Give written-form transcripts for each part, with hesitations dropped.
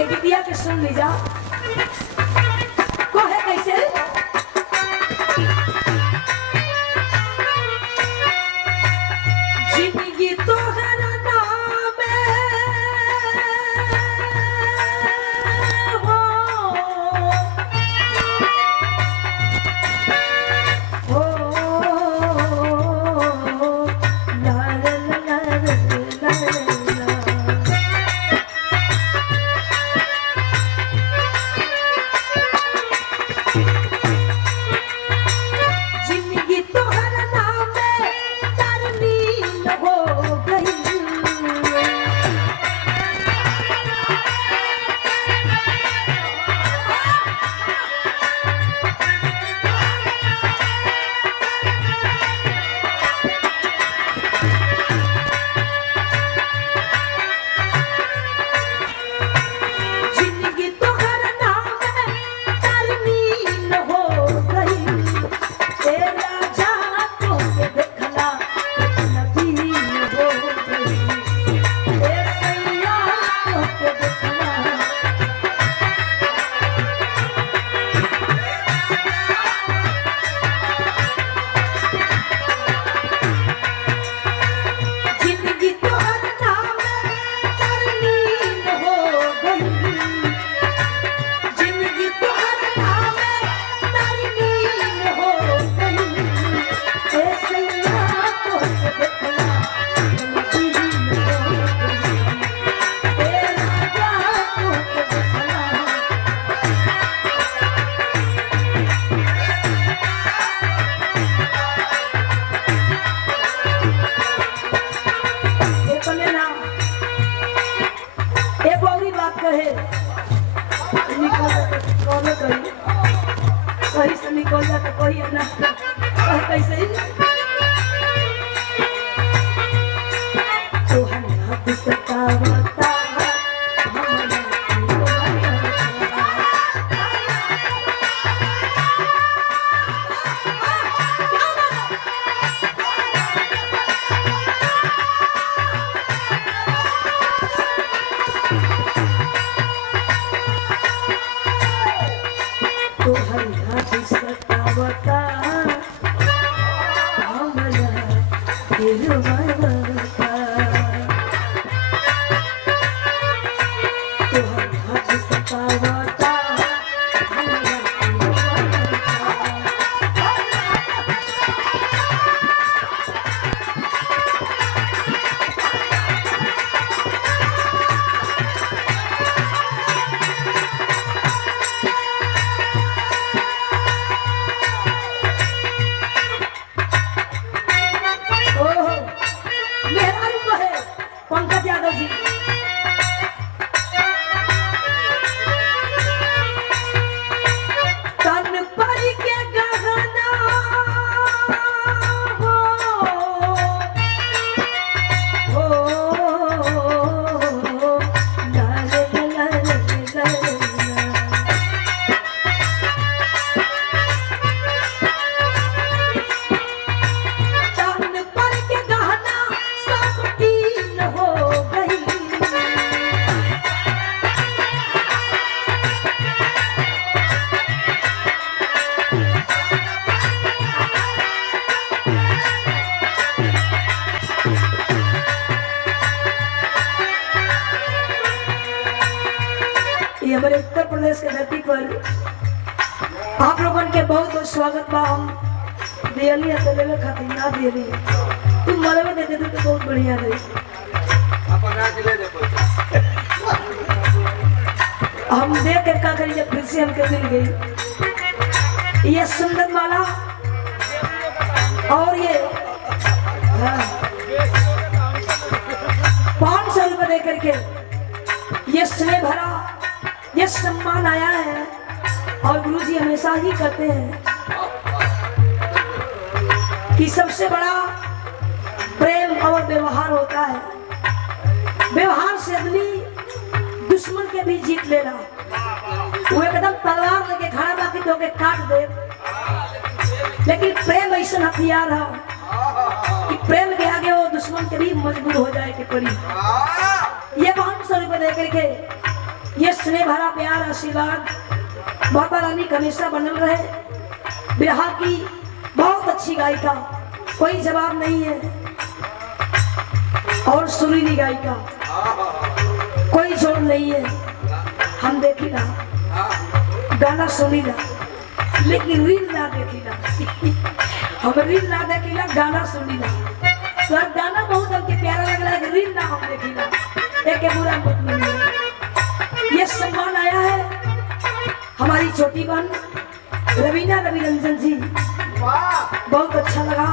एक गीतिया के सुन लीजा को है कैसे जिंदगी तोहरा नाम हो ला ला ला ला ला जिंदगी तोहरा नाम तरनीम हो गई जिंदगी तोहरा नाम तरनीम हो गई तेरा जातो के देखला नबी हो गई तेरा सैया के देखला जिंदगी तोहरा नाम तरनीम हो गई जिंदगी तोहरा नाम तरनीम हो गई ए सैया तो देखला नबी हो गई तेरा जातो के देखला बोले ना एक और बात कहे निकल कौन कही सही से निकल जा तो कोई ना कहे कैसे तो हम हाथ सतावता तो हम हाथ सतावता हमरा गिरवावता तो हम हाथ सतावता हमरा ओहो मेहरारू कहे पंकज यादव जी तन पर के गहना हो ला ला ला ला ला तन पर के गहना सब कीन हो गई ये हमारे उत्तर प्रदेश के धरती पर आप लोगन के बहुत बहुत स्वागत बा हम दियली है लेवे खातिर ना दियली तुम मरवे दे दे तो बहुत बढ़िया रही हम देख कर का करी जब फिर से हमके मिल गई ये सुंदर माला और ये 500 रुपये दे करके ये स्नेह भरा ये सम्मान आया है और गुरुजी हमेशा ही कहते हैं कि सबसे बड़ा प्रेम और व्यवहार होता है। व्यवहार से आदमी दुश्मन के भी जीत लेना, वो एकदम तलवार लेके खड़ा बाकी तो के काट दे, लेकिन प्रेम ऐसा हथियार है कि प्रेम के आगे वो दुश्मन के भी मजबूर हो जाए के पड़ी। ये 500 रुपये दे करके ये स्नेह भरा प्यार आशीर्वाद माता रानी का हमेशा बनल रहे। बिरहा की बहुत अच्छी गायिका, कोई जवाब नहीं है, और सुरीली गायिका, कोई जोड़ नहीं है। हम देखी ना, गाना सुनी ना, लेकिन रील ना देखी ना। हम रील ना देखी ना, गाना सुनी ना। तो गाना बहुत हमके प्यारा लग रहा है, रील ना हम देखी ना, एक बुरा मत नहीं। ये सम्मान आया है हमारी छोटी बहन रवीना रविरंजन जी, बहुत अच्छा लगा।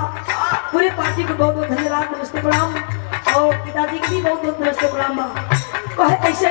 पूरे पार्टी को बहुत बहुत धन्यवाद, नमस्ते प्रणाम, और पिताजी को भी बहुत बहुत नमस्ते प्रणाम। कहे कैसे